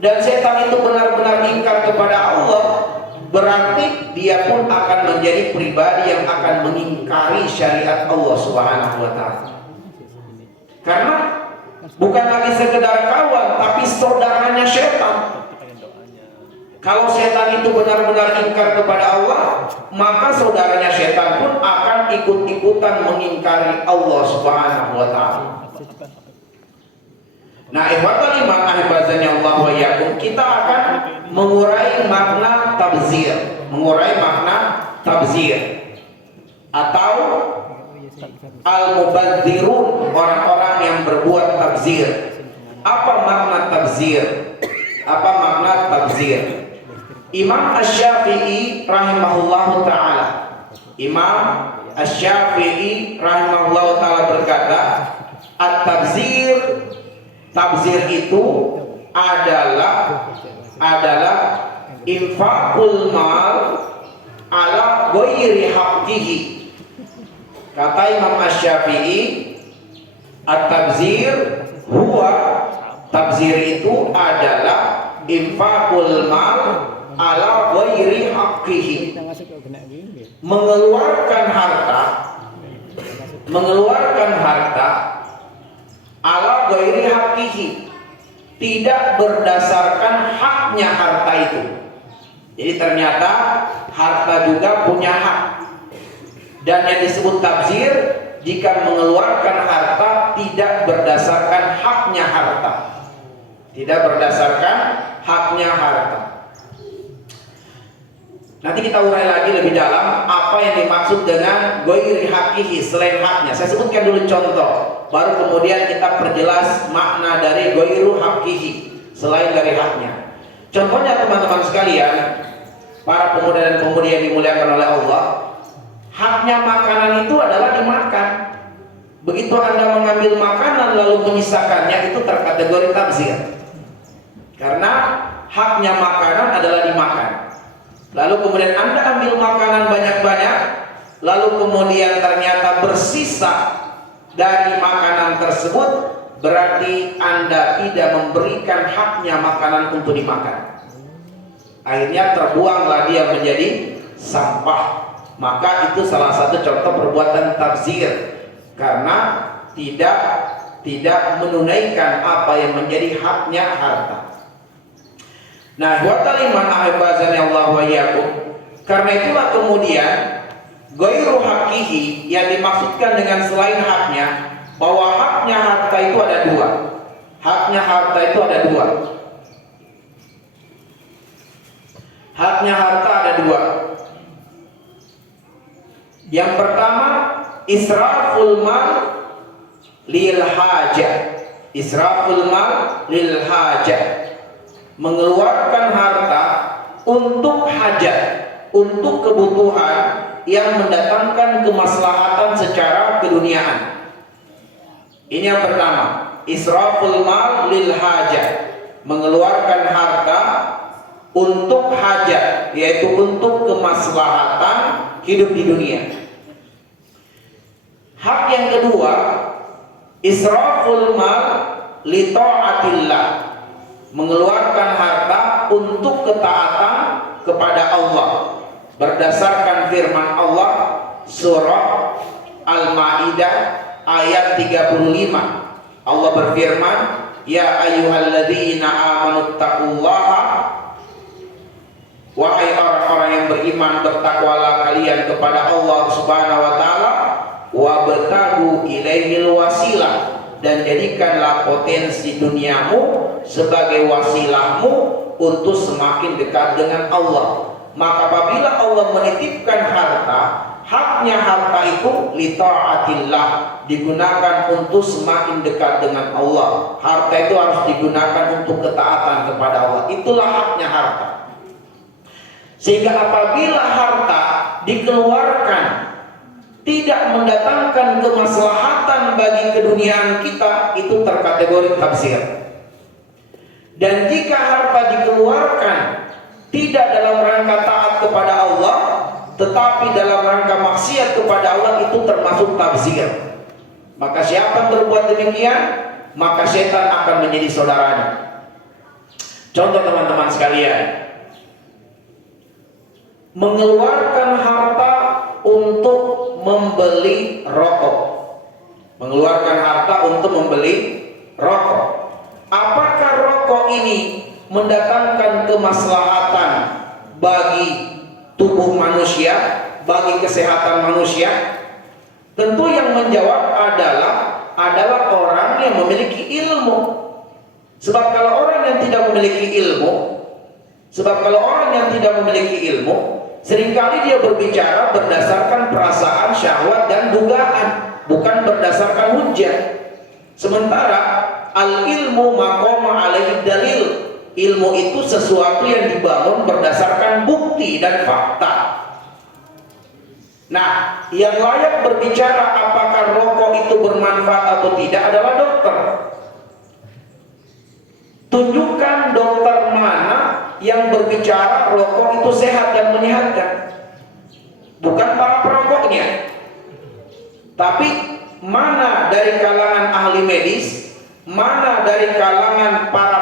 dan setan itu benar-benar ingkar kepada Allah, berarti dia pun akan menjadi pribadi yang akan mengingkari syariat Allah Subhanahu wa taala. Karena bukan lagi sekedar kawan, tapi saudaranya setan. Kalau setan itu benar-benar ingkar kepada Allah, maka saudaranya setan pun akan ikut-ikutan mengingkari Allah Subhanahu wa taala. Nah, ikhwatal iman ahibazanya Allah wa iyyakum, kita akan mengurai makna tabzir, atau al-mubadzirun, orang-orang yang berbuat tabzir. Apa makna tabzir? Imam Asy-Syafi'i rahimahullahu taala, berkata, at-tabzir, tabzir itu adalah infaqul mal ala ghairi haqqihi. Kata Imam Asy-Syafi'i, at-tabzir huwa, tabzir itu adalah infaqul mal ala ghairi haqqihi, mengeluarkan harta ala ghairi haqqihi, tidak berdasarkan haknya harta itu. Jadi ternyata harta juga punya hak, dan yang disebut tabzir jika mengeluarkan harta tidak berdasarkan haknya harta. Nanti kita urai lagi lebih dalam apa yang dimaksud dengan ghairi haqqihi, selain haknya. Saya sebutkan dulu contoh, baru kemudian kita perjelas makna dari ghairu haqqihi, selain dari haknya. Contohnya teman-teman sekalian, para pemuda dan pemudi yang dimuliakan oleh Allah, haknya makanan itu adalah dimakan. Begitu Anda mengambil makanan lalu menyisakannya, itu terkategori tabzir. Karena haknya makanan adalah dimakan. Lalu kemudian Anda ambil makanan banyak-banyak, lalu kemudian ternyata bersisa dari makanan tersebut, berarti Anda tidak memberikan haknya makanan untuk dimakan. Akhirnya terbuanglah dia menjadi sampah. Maka itu salah satu contoh perbuatan tabzir, karena tidak menunaikan apa yang menjadi haknya harta. Nah, buatan iman ahibazani Allah wa iyyakum, karena itulah kemudian ghairu haqqihi yang dimaksudkan dengan selain haknya, bahwa haknya harta itu ada dua. Haknya harta ada dua. Yang pertama, israful mal lil hajah. Mengeluarkan harta untuk hajat, untuk kebutuhan yang mendatangkan kemaslahatan secara keduniaan. Ini yang pertama, israful mal lil hajat, mengeluarkan harta untuk hajat, yaitu untuk kemaslahatan hidup di dunia. Hak yang kedua, israful mal li ta'atillah, mengeluarkan harta untuk ketaatan kepada Allah, berdasarkan firman Allah surah Al-Maidah ayat 35. Allah berfirman, ya ayyuhalladzina amanu taqullaha, wahai orang-orang yang beriman, bertakwalah kalian kepada Allah Subhanahu wa taala, wabtagu ilaihil wasilah, dan jadikanlah potensi duniamu sebagai wasilahmu untuk semakin dekat dengan Allah. Maka apabila Allah menitipkan harta, haknya harta itu li ta'atillah, digunakan untuk semakin dekat dengan Allah. Harta itu harus digunakan untuk ketaatan kepada Allah. Itulah haknya harta. Sehingga apabila harta dikeluarkan tidak mendatangkan kemaslahatan bagi keduniaan kita, itu terkategori tabzir. Dan jika harta dikeluarkan tidak dalam rangka taat kepada Allah, tetapi dalam rangka maksiat kepada Allah, itu termasuk tabzir. Maka siapa yang berbuat demikian, maka setan akan menjadi saudaranya. Contoh teman-teman sekalian, mengeluarkan harta untuk membeli rokok. Mengeluarkan harta untuk membeli rokok. Apakah rokok ini mendatangkan kemaslahatan bagi tubuh manusia, bagi kesehatan manusia? Tentu yang menjawab adalah orang yang memiliki ilmu. Sebab kalau orang yang tidak memiliki ilmu, seringkali dia berbicara berdasarkan perasaan, syahwat dan dugaan, bukan berdasarkan hujjah. Sementara al-ilmu maqama alaihi dalil. Ilmu itu sesuatu yang dibangun berdasarkan bukti dan fakta. Nah, yang layak berbicara apakah rokok itu bermanfaat atau tidak adalah dokter. Tunjukkan dokter mana yang berbicara rokok itu sehat dan menyehatkan. Bukan para perokoknya. Tapi mana dari kalangan ahli medis, mana dari kalangan para